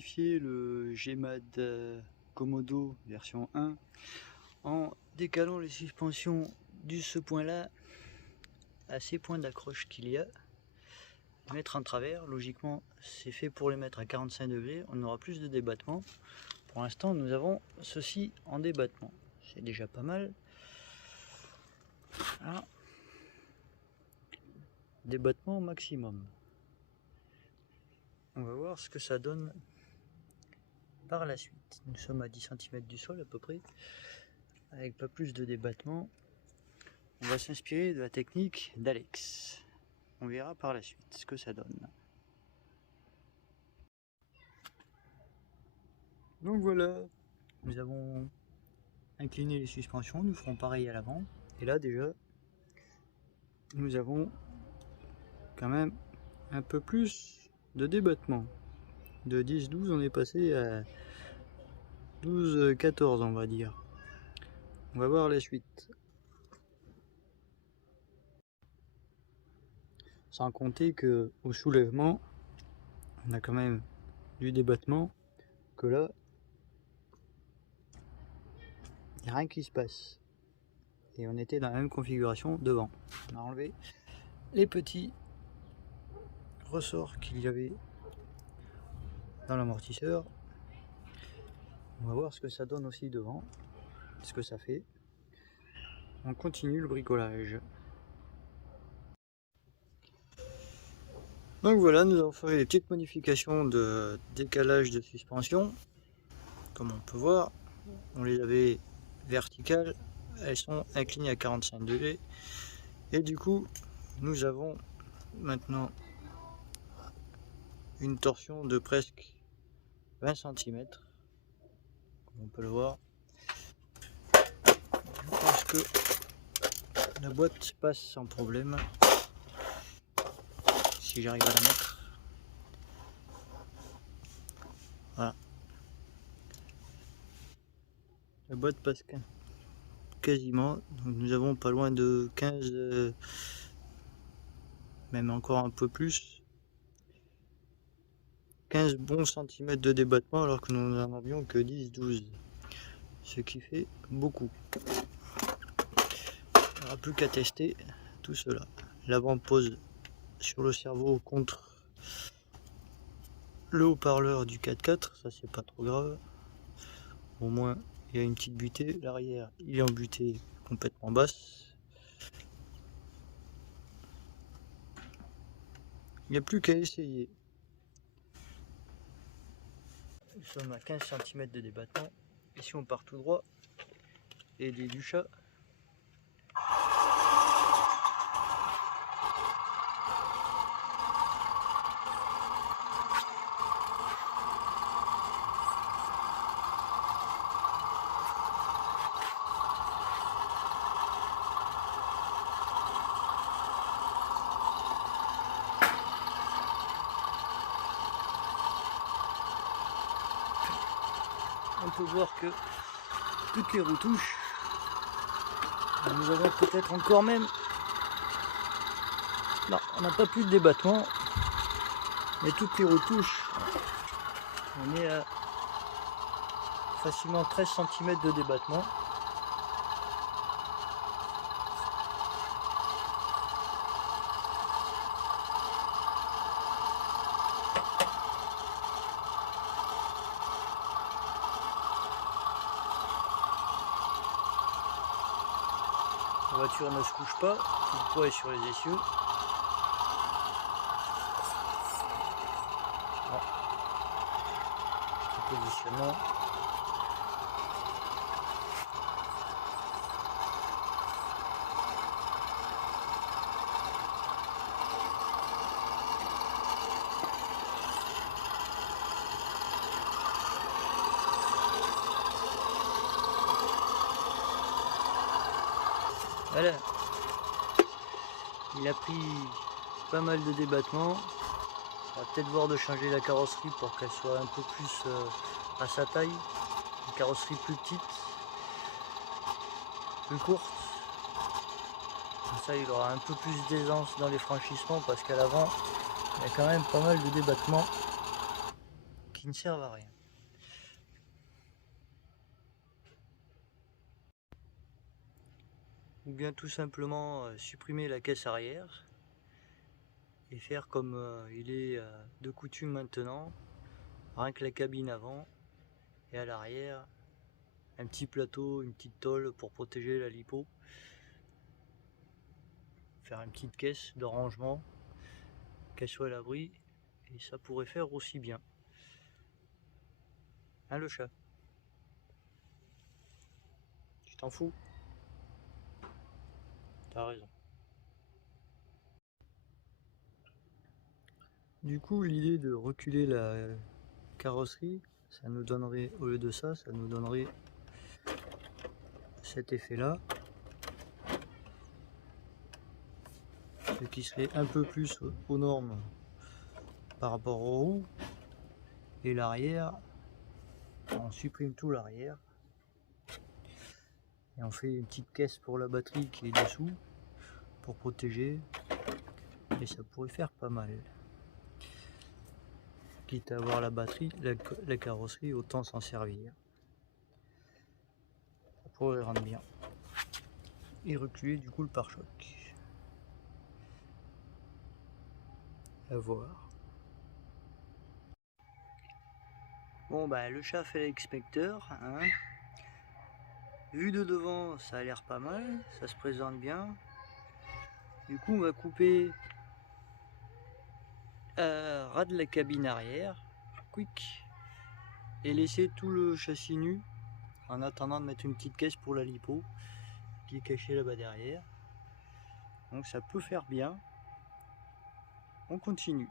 modifié le Gmad Komodo version 1 en décalant les suspensions de ce point là à ces points d'accroche qu'il y a, mettre en travers. Logiquement c'est fait pour les mettre à 45 degrés, on aura plus de débattement. Pour l'instant nous avons ceci en débattement, c'est déjà pas mal. Voilà. Débattement au maximum. On va voir ce que ça donne par la suite. Nous sommes à 10 cm du sol à peu près, avec pas plus de débattement. On va s'inspirer de la technique d'Alex. On verra par la suite ce que ça donne. Donc voilà, nous avons incliné les suspensions, nous ferons pareil à l'avant. Et là déjà, nous avons quand même un peu plus de débattement. De 10-12, on est passé à 12-14 on va dire. On va voir la suite. Sans compter que au soulèvement, on a quand même du débattement, que là, il n'y a rien qui se passe. Et on était dans la même configuration devant. On a enlevé les petits ressorts qu'il y avait dans l'amortisseur. On va voir ce que ça donne aussi devant, ce que ça fait. On continue le bricolage. Donc voilà, nous avons fait des petites modifications de décalage de suspension. Comme on peut voir, on les avait verticales, elles sont inclinées à 45 degrés. Et du coup, nous avons maintenant une torsion de presque 20 cm. Comme on peut le voir. Je pense que la boîte passe sans problème. Si j'arrive à la mettre. Voilà. La boîte passe quasiment. Donc nous avons pas loin de 15, même encore un peu plus. 15 bons centimètres de débattement alors que nous n'en avions que 10-12. Ce qui fait beaucoup. Il n'y aura plus qu'à tester tout cela. L'avant pose sur le cerveau contre le haut-parleur du 4x4, ça c'est pas trop grave. Au moins il y a une petite butée. L'arrière il est en butée complètement basse. Il n'y a plus qu'à essayer. Nous sommes à 15 cm de débattement. Et si on part tout droit, aidé du chat, on peut voir que toutes les retouches, nous avons peut-être encore même, non, on n'a pas plus de débattement, mais toutes les retouches, on est à facilement 13 cm de débattement. La voiture ne se couche pas, tout le poids est sur les essieux. Bon. Petit positionnement. Voilà, il a pris pas mal de débattement. On va peut-être voir de changer la carrosserie pour qu'elle soit un peu plus à sa taille. Une carrosserie plus petite, plus courte. Comme ça il aura un peu plus d'aisance dans les franchissements parce qu'à l'avant il y a quand même pas mal de débattement qui ne servent à rien. Ou bien tout simplement supprimer la caisse arrière et faire comme il est de coutume maintenant, rien que la cabine avant et à l'arrière un petit plateau, une petite tôle pour protéger la lipo, faire une petite caisse de rangement, qu'elle soit à l'abri, et ça pourrait faire aussi bien. Hein, le chat? Tu t'en fous? T'as raison. Du coup, l'idée de reculer la carrosserie, ça nous donnerait, au lieu de ça, ça nous donnerait cet effet là, ce qui serait un peu plus aux normes par rapport aux roues. Et l'arrière, on supprime tout l'arrière et on fait une petite caisse pour la batterie qui est dessous pour protéger, et ça pourrait faire pas mal. Quitte à avoir la batterie, la carrosserie, autant s'en servir. Ça pourrait rendre bien. Et reculer du coup le pare-choc. À voir. Bon bah le chat fait l'expecteur, hein. Vu de devant, ça a l'air pas mal, ça se présente bien. Du coup on va couper ras de la cabine arrière, quick, et laisser tout le châssis nu en attendant de mettre une petite caisse pour la lipo qui est cachée là-bas derrière. Donc ça peut faire bien. On continue.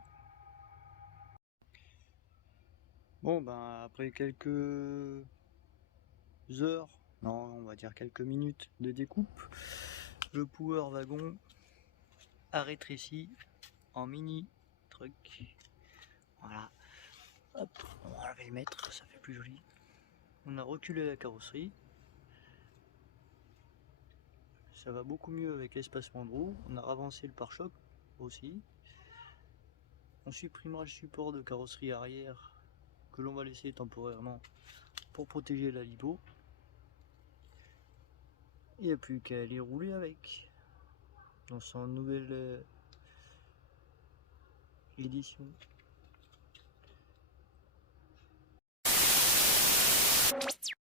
Bon ben après quelques heures, non on va dire quelques minutes de découpe, le power wagon a rétréci en mini truck. Voilà. Hop, on va le mettre, ça fait plus joli. On a reculé la carrosserie. Ça va beaucoup mieux avec l'espacement de roue. On a avancé le pare-choc aussi. On supprimera le support de carrosserie arrière que l'on va laisser temporairement pour protéger la lipo. Il n'y a plus qu'à aller rouler avec dans son nouvelle édition.